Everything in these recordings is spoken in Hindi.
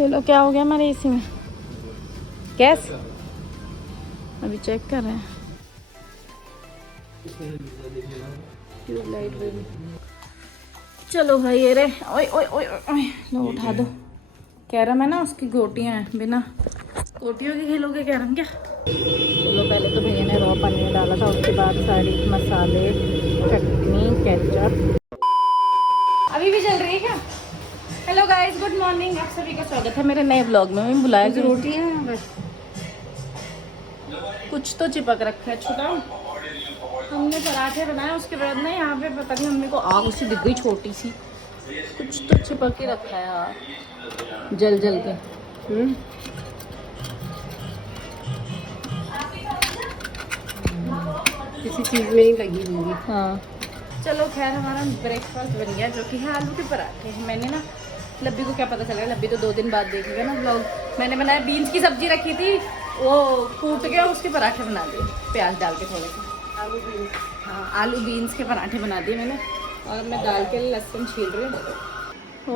ये लो, क्या हो गया हमारे एसी में? गैस अभी चेक कर रहे हैं। ट्यूबलाइट भी। चलो भाई ये रे, ओए ओए ओए ओए, लो उठा दो। कह रहा मैं ना उसकी गोटियां हैं, बिना गोटियों के खेलोगे कह रहा हम क्या। चलो पहले तो भैया ने रॉ पनीर डाला था, उसके बाद सारी मसाले, चटनी, केचप। अभी भी चल रही है क्या? हेलो गाइस, गुड मॉर्निंग, आप सभी का स्वागत है मेरे नए ब्लॉग में। मैं बुलाया कि रोटियां हैं बस, कुछ तो चिपक रखा है। छुटा हमने पराठे बनाए, उसके बाद ना यहाँ पे पता नहीं मम्मी को आग उसी दिख गई छोटी सी, कुछ तो चिपक के रखा है यार, जल जल के। किसी चीज में ही लगी होगी। हाँ चलो खैर, हमारा ब्रेकफास्ट बन गया जो कि है आलू के पराठे। मैंने ना लब्बी को क्या पता चला, लब्बी तो 2 दिन बाद देखेगा ना ब्लॉग। मैंने बनाया, बीन्स की सब्जी रखी थी, वो कूट के उसके पराठे बना दिए प्याज डाल के थोड़े से। आलू भी। हाँ आलू बीन्स के पराठे बना दिए मैंने, और मैं दाल के लिए लहसुन छील रही हूँ।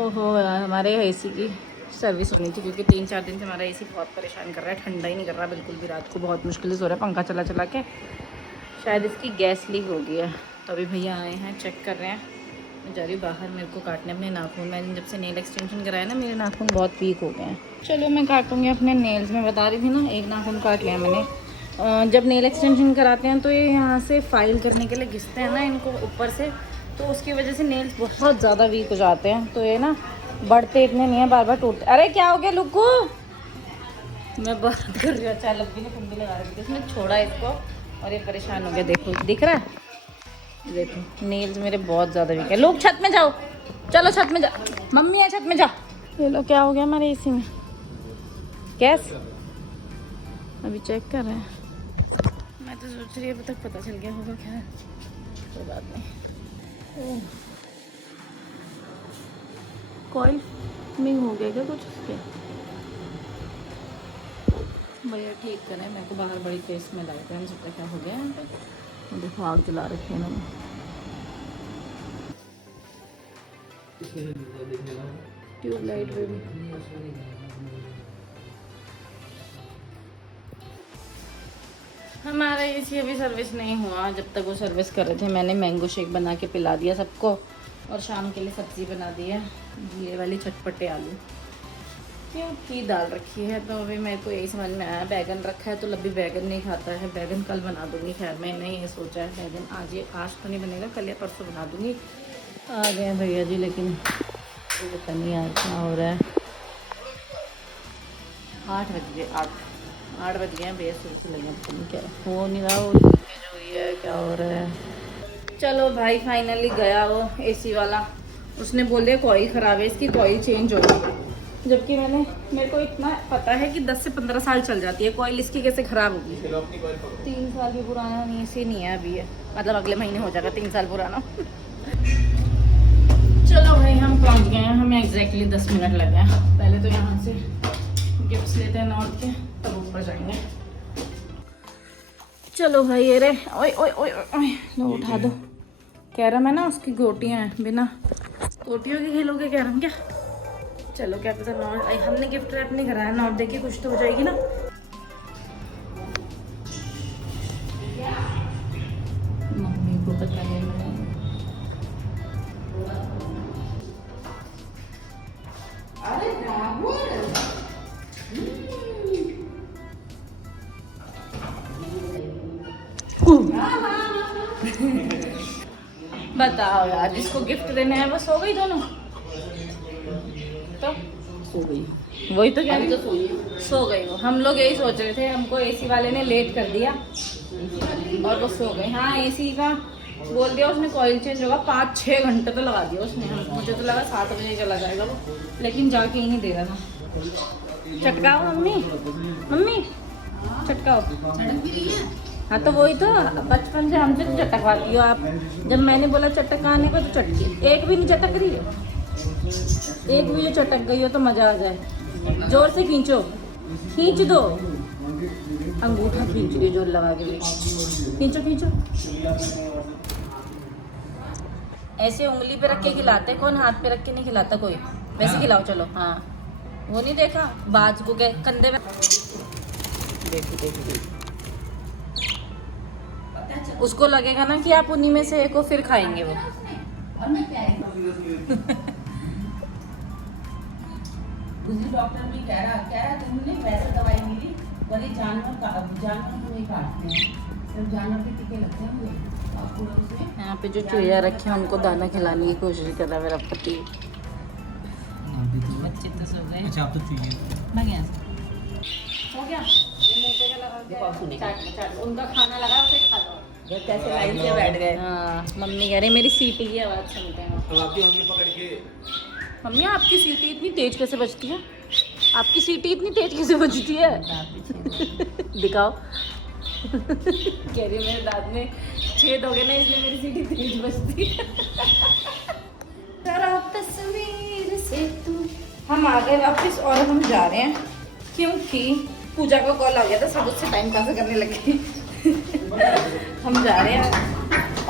ओहो यार, हमारे एसी की सर्विस होनी थी क्योंकि 3-4 दिन से हमारा एसी बहुत परेशान कर रहा है, ठंडा ही नहीं कर रहा बिल्कुल भी। रात को बहुत मुश्किल से सो रहा है पंखा चला चला के, शायद इसकी गैस लीक हो गई है। तो अभी भैया आए हैं, चेक कर रहे हैं। मैं जा रही हूँ बाहर, मेरे को काटने अपने नाखून। मैंने जब से नेल एक्सटेंशन कराया ना, मेरे नाखून बहुत वीक हो गए हैं। चलो मैं काटूँगी अपने नेल्स। में बता रही थी ना, एक नाखून काट लिया मैंने। जब नेल एक्सटेंशन कराते हैं तो ये यहाँ से फाइल करने के लिए घिसते हैं ना इनको ऊपर से, तो उसकी वजह से नेल्स बहुत ज़्यादा वीक हो जाते हैं। तो ये ना बढ़ते इतने नहीं है, बार बार टूटते। अरे क्या हो गया लुक्कू, मैं बात कर रही हूँ। अच्छा लब्बी ने कुंडी लगा रखी थी, उसने छोड़ा इसको और ये परेशान हो गया। देखो दिख रहा है, देखो नेल्स मेरे बहुत ज़्यादा वीक है। लोग छत में जाओ, चलो छत में जाओ, मम्मी है छत में जाओ। ये लो, क्या हो गया हमारे एसी में? गैस अभी चेक कर रहे हैं। मैं तो सोच रही अभी तक पता चल गया होगा, क्या कोई बात नहीं। कॉइल मिंग हो गया क्या कुछ उसके? भैया ठीक करें, मेरे को बाहर बड़ी तेज में लग रहा है, मुझे क्या हो गया यहाँ पे। देखो आग जला रखी है उन्होंने। ट्यूबलाइट भी। हमारा एसी अभी सर्विस नहीं हुआ। जब तक वो सर्विस कर रहे थे मैंने मैंगो शेक बना के पिला दिया सबको, और शाम के लिए सब्ज़ी बना दी है, ये वाली चटपटे आलू की दाल रखी है। तो अभी मेरे को यही समझ में आया, बैगन रखा है तो लब्बी बैगन नहीं खाता है, बैगन कल बना दूँगी। खैर मैंने ये सोचा है बैगन आज तो नहीं बनेगा, कल या परसों बना दूँगी। आ गए हैं भैया जी, लेकिन पता नहीं यार क्या हो रहा है। 8 बज गए, 8 बज गए हैं। भैया शुरू से लगे, पता नहीं क्या हो नहीं रहा, वो है क्या हो रहा है। चलो भाई फाइनली गया वो एसी वाला, उसने बोल दिया कॉइल ख़राब है इसकी, कॉइल चेंज होगी। जबकि मेरे को इतना पता है कि 10 से 15 साल चल जाती है कॉइल, इसकी कैसे ख़राब होगी। 3 साल भी पुराना नहीं, ऐसे नहीं है अभी है, मतलब अगले महीने हो जाएगा 3 साल पुराना। चलो भाई हम पहुंच गए हैं, हमें एग्जैक्टली 10 मिनट लगे हैं। पहले तो यहाँ से गिफ्ट्स लेते हैं नॉर्थ के, तब ऊपर जाएंगे। चलो भाई ये रे, ओए ओए ओए ओए, लो उठा दो। कह रहा मैं ना उसकी गोटियां हैं, बिना गोटियों के खेलोगे कह रहा हम क्या। चलो क्या पता नॉर्थ, हमने गिफ्ट रैप नहीं कराया, नॉर्थ देखिए कुछ तो हो जाएगी ना। मम्मी को पता है मैं बताओ यार, जिसको गिफ्ट देने हैं वो सो गई दोनों, तो सो गई। वही तो क्या सो गई वो। हम लोग यही सोच रहे थे, हमको एसी वाले ने लेट कर दिया और वो सो गई। हाँ एसी का बोल दिया उसने कॉइल चेंज होगा, 5-6 घंटे तो लगा दिया उसने। मुझे तो लगा 7 बजे चला जाएगा वो, लेकिन जाके ही नहीं दे रहा था। चटकाओ मम्मी, मम्मी चटकाओ। हाँ तो वही तो, बचपन से हमसे तो चटकवाती हो आप। जब मैंने बोला चटकाने को तो चटकी, एक भी नहीं चटक रही है। एक भी जो चटक गई हो तो मज़ा आ जाए। जोर से खींचो, खींच दो, अंगूठा खींच रही जोर लगा के, खींचो खींचो। ऐसे उंगली पे रख के खिलाते कौन, हाथ पे रख के नहीं खिलाता कोई, वैसे खिलाओ। चलो हाँ वो नहीं देखा, बाज को गए कंधे में। देखो उसको लगेगा ना कि आप उन्हीं में से एक को फिर खाएंगे वो। डॉक्टर भी कह रहा तुमने वैसे दवाई मिली, बड़ी जानवर को नहीं काटते हैं, सिर्फ जानवर के टीके लगते हैं आपको उसमें। यहाँ पे जो चूहिया रखे हैं उनको दाना खिलाने की कोशिश कर रहा है मेरा पति। बच्चे तो सो गए। अच्छा, आप तो चुहिए मैं गया हो गया, ये मुंह पे क्या लगा गया? चाट उनका खाना लगा उसे खा लो। कैसे लाइन से बैठ गए। हाँ, मम्मी कह रही मेरी सीटी की आवाज़ सुनते हैं। अब आपकी मम्मी पकड़ के मम्मी आपकी सीटी इतनी तेज कैसे बजती है? आपकी सीटी इतनी तेज कैसे बजती है? दिखाओ। कह रही मेरे दांत में छेद हो गए ना, इसलिए मेरी सीटी तेज बजती है। जरा तस्वीर से तू। हम आ गए वापस और हम जा रहे हैं क्योंकि पूजा का कॉल आ गया था, सब उससे टाइम पास करने लगे। हम जा रहे हैं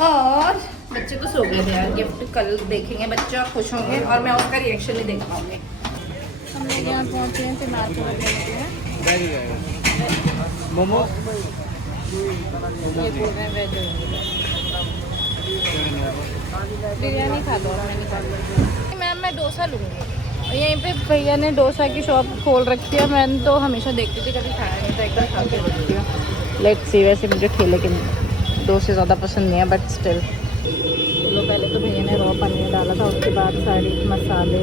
और बच्चे तो सो गए थे यार। गिफ्ट कल देखेंगे, बच्चा खुश होंगे और मैं उसका रिएक्शन नहीं देख पाऊंगी। हम लोग यहाँ पहुँचे हैं, फिर नाच मोमो ये बोल रहे हैं वेज बिरयानी खा लो। मैम मैं डोसा लूँगी। यहीं पे भैया ने डोसा की शॉप खोल रखी है। मैंने तो हमेशा देखती थी, कभी खाया नहीं था, एक बार खा के देखती हूँ। Let's see. वैसे मुझे ठेले के डोसे ज़्यादा पसंद नहीं है, बट स्टिल। चलो पहले तो भैया ने रॉ पनीर डाला था, उसके बाद सारी मसाले,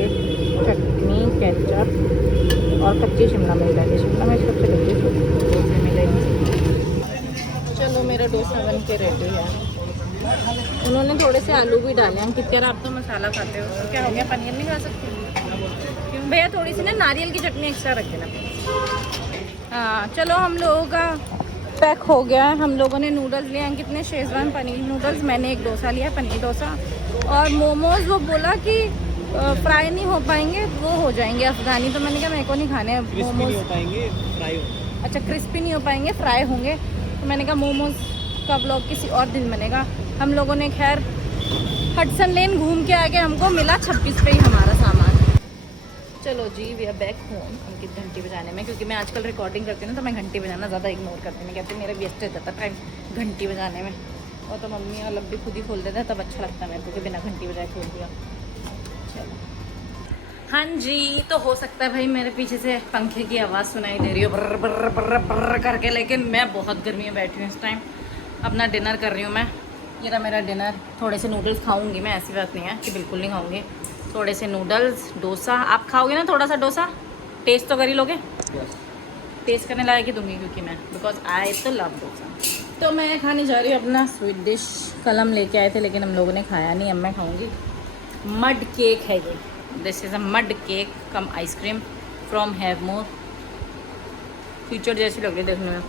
चटनी, केचप और कच्ची शिमला मिर्च डाली। शिमला मिर्च कब चलेगी डोसे में लेंगे। चलो मेरा डोसा बन के रेडी है। उन्होंने थोड़े से आलू भी डाले हैं। कितने आप तो मसाला खाते हो, तो क्या हो गया, पनीर नहीं खा सकते? क्यों भैया, थोड़ी सी ना नारियल की चटनी एक्स्ट्रा रख देना। हाँ चलो, हम लोगों का पैक हो गया है। हम लोगों ने नूडल्स लिए हैं, कितने, शेजवान पनीर नूडल्स। मैंने एक डोसा लिया, पनीर डोसा। और मोमोज वो बोला कि फ्राई नहीं हो पाएंगे, वो हो जाएंगे अफगानी। तो मैंने कहा मेरे को नहीं खाने मोमोज। अच्छा, क्रिस्पी नहीं हो पाएंगे, फ्राई होंगे। तो मैंने कहा मोमोज का ब्लॉग किसी और दिन बनेगा। हम लोगों ने खैर हडसन लेन घूम के आके हमको मिला 26 पे ही हमारा सामान। चलो जी, वी आर बैक होम। अंकित घंटी बजाने में, क्योंकि मैं आजकल रिकॉर्डिंग करती हूँ ना, तो मैं घंटी बजाना ज़्यादा इग्नोर करती हूँ। मैं कहती हूँ मेरा व्यस्त रहता था टाइम घंटी बजाने में। और तो मम्मी और लब्बी खुद ही खोल देते हैं, तब अच्छा लगता है मेरे को कि बिना घंटी बजाए खोल दिया। चलो हाँ जी, तो हो सकता है भाई मेरे पीछे से पंखे की आवाज़ सुनाई दे रही हो, बर्र बर्र बर्र बर्र करके, लेकिन मैं बहुत गर्मी में बैठी हूँ इस टाइम। अपना डिनर कर रही हूँ मैं। ये रहा मेरा डिनर। थोड़े से नूडल्स खाऊंगी मैं, ऐसी बात नहीं है कि बिल्कुल नहीं खाऊंगी। थोड़े से नूडल्स, डोसा। आप खाओगे ना थोड़ा सा डोसा? टेस्ट तो कर ही लोगे? टेस्ट करने लायक ही दूंगी, क्योंकि मैं बिकॉज आई तो लव डोसा। तो मैं खाने जा रही हूँ अपना स्वीट डिश। कल हम लेके आए थे, लेकिन हम लोगों ने खाया नहीं। अब मैं खाऊंगी। मड केक है ये। This is a mud cake come ice cream from Havmor. Future जैसी लग रही है देखने में,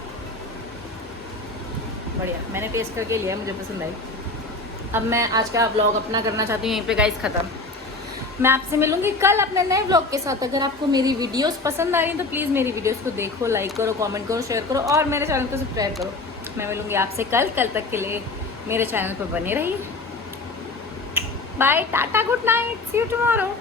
बढ़िया। मैंने टेस्ट करके लिया, मुझे पसंद आई। अब मैं आज का व्लॉग अपना करना चाहती हूँ यहीं पे गाइस ख़त्म। मैं आपसे मिलूंगी कल अपने नए व्लॉग के साथ। अगर आपको मेरी वीडियोस पसंद आ रही हैं तो प्लीज़ मेरी वीडियोस को देखो, लाइक करो, कमेंट करो, शेयर करो और मेरे चैनल को सब्सक्राइब करो। मैं मिलूंगी आपसे कल तक के लिए मेरे चैनल पर बने रहिए। Bye, tata, good night, see you tomorrow.